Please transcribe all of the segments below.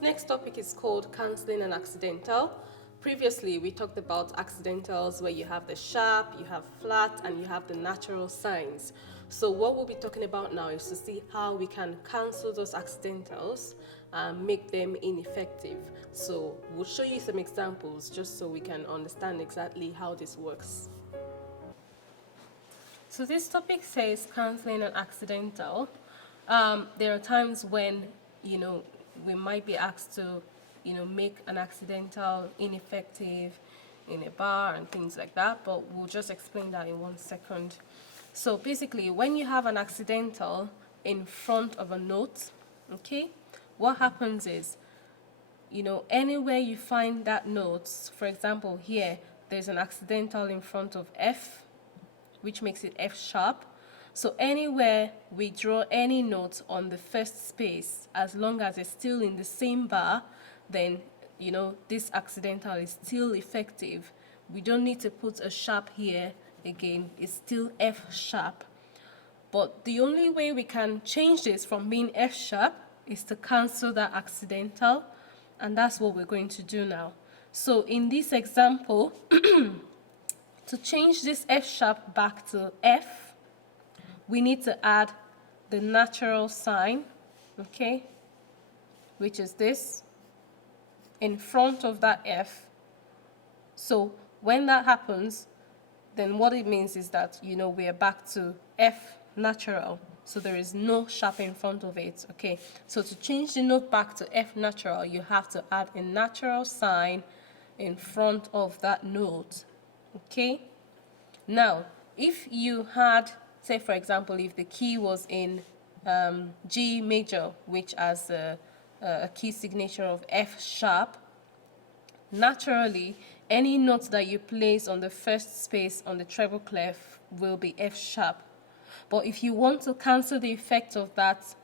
This next topic is called cancelling an accidental. Previously, we talked about accidentals where you have the sharp, you have flat, and you have the natural signs. So what we'll be talking about now is to see how we can cancel those accidentals and make them ineffective. So we'll show you some examples just so we can understand exactly how this works. So this topic says cancelling an accidental. There are times when, we might be asked to, make an accidental ineffective in a bar and things like that, but we'll just explain that in 1 second. So basically, when you have an accidental in front of a note, okay, what happens is, anywhere you find that note, for example, here, there's an accidental in front of F, which makes it F sharp. So anywhere we draw any note on the first space, as long as it's still in the same bar, then, this accidental is still effective. We don't need to put a sharp here again. It's still F sharp. But the only way we can change this from being F sharp is to cancel that accidental, and that's what we're going to do now. So in this example, to change this F sharp back to F, we need to add the natural sign, okay, which is this, in front of that F. So when that happens, then what it means is that, we are back to F natural. So there is no sharp in front of it, okay? So to change the note back to F natural, you have to add a natural sign in front of that note, okay? Now, if you had, say for example, if the key was in G major, which has a key signature of F sharp, naturally, any note that you place on the first space on the treble clef will be F sharp. But if you want to cancel the effect of that,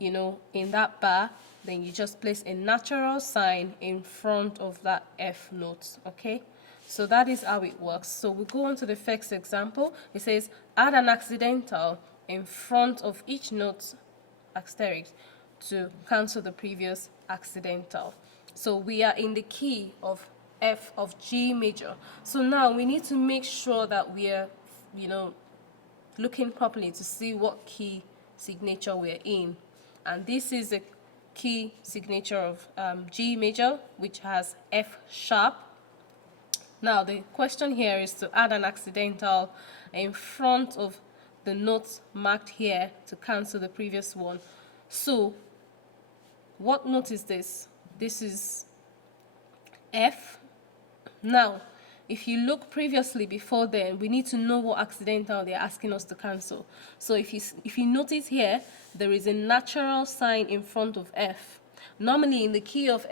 in that bar, then you just place a natural sign in front of that F note, okay? So that is how it works. So we go on to the first example. It says, add an accidental in front of each note asterisk to cancel the previous accidental. So we are in the key of F of G major. So now we need to make sure that we are, looking properly to see what key signature we're in. And this is a key signature of G major, which has F sharp. Now the question here is to add an accidental in front of the note marked here to cancel the previous one. So what note is this? This is F. Now if you look previously before then, we need to know what accidental they're asking us to cancel. So if you notice here, there is a natural sign in front of F. Normally in the key of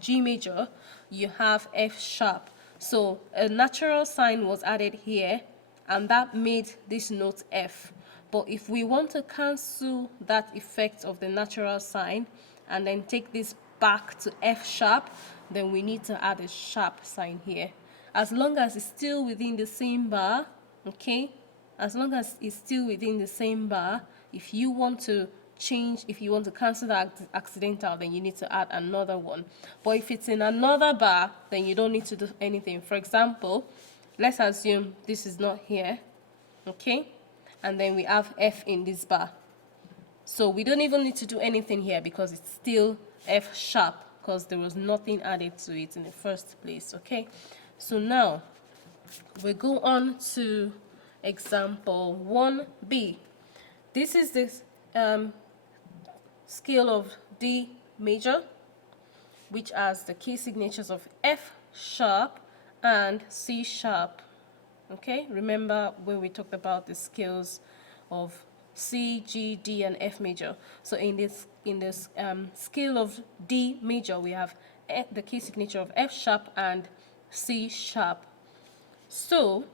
G major, you have F sharp. So a natural sign was added here, and that made this note F. But if we want to cancel that effect of the natural sign and then take this back to F sharp, then we need to add a sharp sign here. As long as it's still within the same bar, okay? As long as it's still within the same bar, if you want to cancel that accidental, then you need to add another one. But if it's in another bar, then you don't need to do anything. For example, let's assume this is not here, okay? And then we have F in this bar. So we don't even need to do anything here because it's still F sharp because there was nothing added to it in the first place, okay? So now we go on to example 1B. This is this scale of D major, which has the key signatures of F sharp and C sharp. Okay, remember when we talked about the scales of C, G, D, and F major. So in this scale of D major, we have the key signature of F sharp and C sharp. So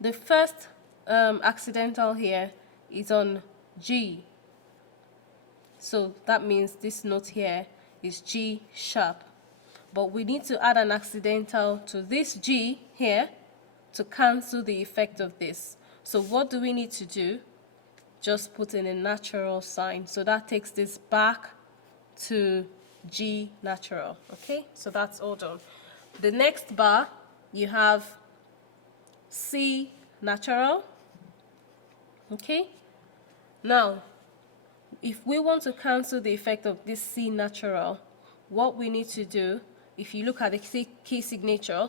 the first accidental here is on G. So that means this note here is G sharp. But we need to add an accidental to this G here to cancel the effect of this. So what do we need to do? Just put in a natural sign. So that takes this back to G natural. Okay, so that's all done. The next bar, you have C natural. Okay, now if we want to cancel the effect of this C natural, what we need to do, if you look at the key signature,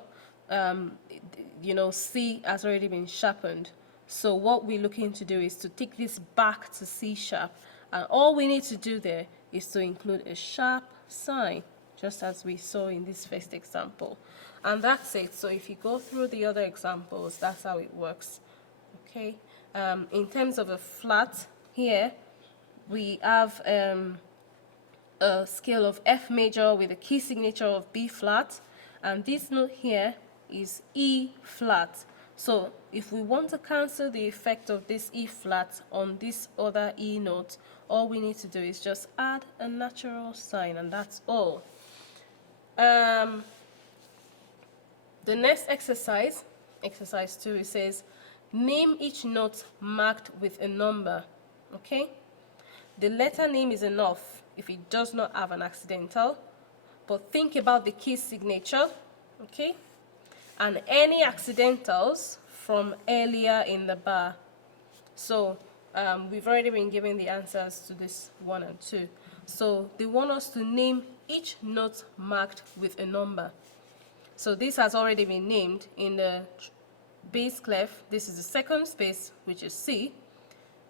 C has already been sharpened. So what we're looking to do is to take this back to C sharp. And all we need to do there is to include a sharp sign, just as we saw in this first example. And that's it. So if you go through the other examples, that's how it works. Okay. In terms of a flat, here we have a scale of F major with a key signature of B flat, and this note here is E flat. So if we want to cancel the effect of this E flat on this other E note, all we need to do is just add a natural sign, and that's all. The next exercise, exercise 2, it says, name each note marked with a number. Okay? The letter name is enough if it does not have an accidental, but think about the key signature, okay? And any accidentals from earlier in the bar. So we've already been given the answers to this 1 and 2. So they want us to name each note marked with a number. So this has already been named in the bass clef. This is the second space, which is C.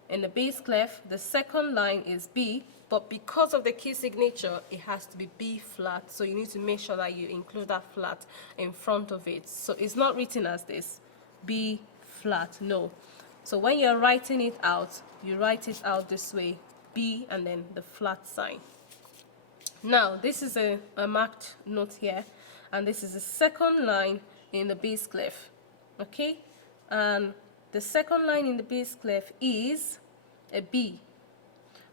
In the bass clef, the second line is B, but because of the key signature, it has to be B flat. So you need to make sure that you include that flat in front of it. So it's not written as this, B flat, no. So when you're writing it out, you write it out this way, B and then the flat sign. Now, this is a marked note here, and this is the second line in the bass clef, okay? And the second line in the bass clef is a B.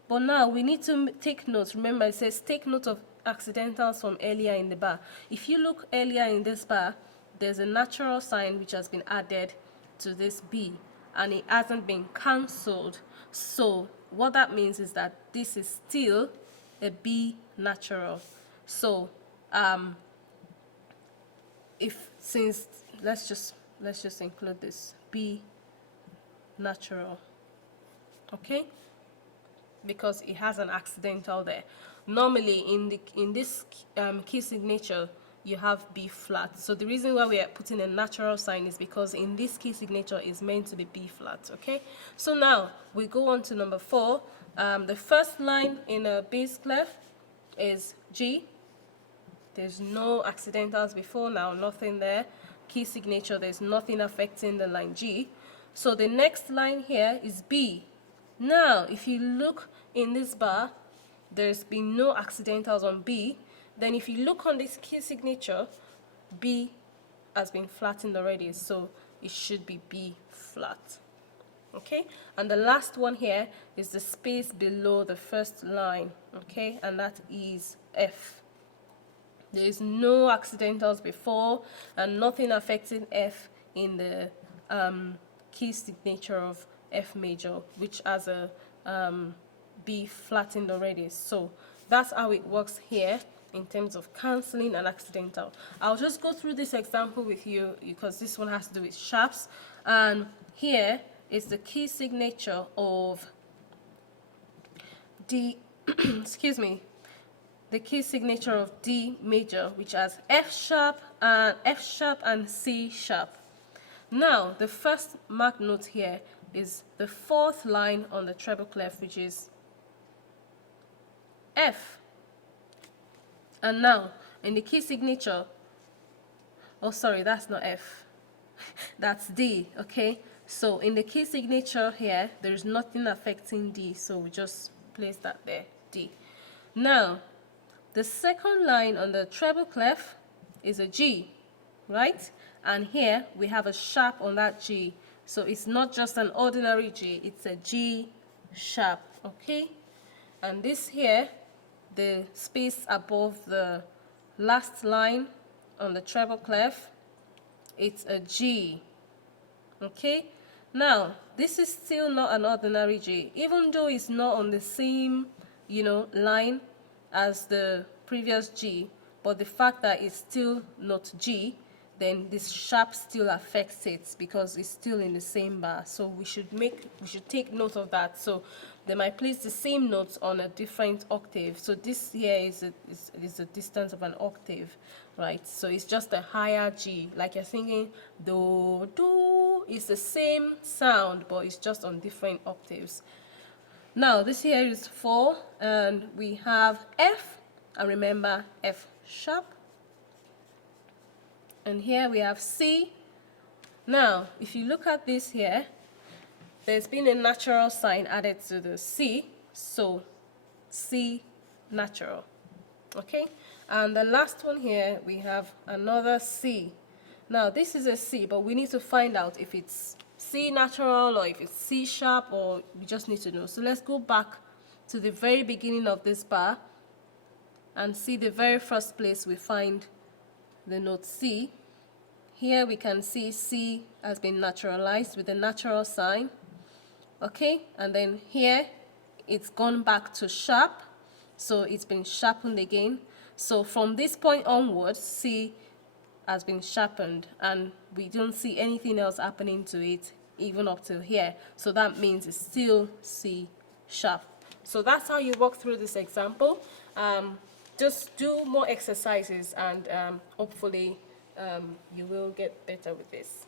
But now we need to take notes. Remember, it says take note of accidentals from earlier in the bar. If you look earlier in this bar, there's a natural sign which has been added to this B, and it hasn't been cancelled. So what that means is that this is still a B natural. So let's just include this B natural, okay, because it has an accidental there. Normally in this key signature you have B flat. So the reason why we are putting a natural sign is because in this key signature is meant to be B flat, okay? So now we go on to number 4. The first line in a bass clef is G. There's no accidentals before now, nothing there. Key signature, there's nothing affecting the line G. So the next line here is B. Now, if you look in this bar, there's been no accidentals on B. Then if you look on this key signature, B has been flattened already, so it should be B flat. Okay? And the last one here is the space below the first line, okay? And that is F. There is no accidentals before and nothing affecting F in the key signature of F major, which has a B flattened already. So that's how it works here in terms of cancelling an accidental. I'll just go through this example with you because this one has to do with sharps. And here is the key signature of D, excuse me, the key signature of D major, which has F sharp and C sharp. Now, the first marked note here is the fourth line on the treble clef, which is F. And now, in the key signature, oh sorry, that's not F, that's D, okay? So in the key signature here, there's nothing affecting D, so we just place that there, D. Now, the second line on the treble clef is a G, right? And here we have a sharp on that G. So it's not just an ordinary G, it's a G sharp, okay? And this here, the space above the last line on the treble clef, it's a G, okay? Now, this is still not an ordinary G, even though it's not on the same, line as the previous G, but the fact that it's still not G, then this sharp still affects it because it's still in the same bar. So we should take note of that. So they might place the same notes on a different octave. So this here is a distance of an octave, right? So it's just a higher G, like you're singing do, do. It's the same sound, but it's just on different octaves. Now this here is 4, and we have F, and remember F sharp. And here we have C. Now, if you look at this here, there's been a natural sign added to the C, so C natural, okay? And the last one here, we have another C. Now, this is a C, but we need to find out if it's C natural or if it's C sharp, or we just need to know. So let's go back to the very beginning of this bar and see the very first place we find the note C. Here we can see C has been naturalized with a natural sign, okay? And then here it's gone back to sharp, so it's been sharpened again. So from this point onwards, C has been sharpened, and we don't see anything else happening to it even up till here. So that means it's still C sharp. So that's how you walk through this example. Just do more exercises, and hopefully you will get better with this.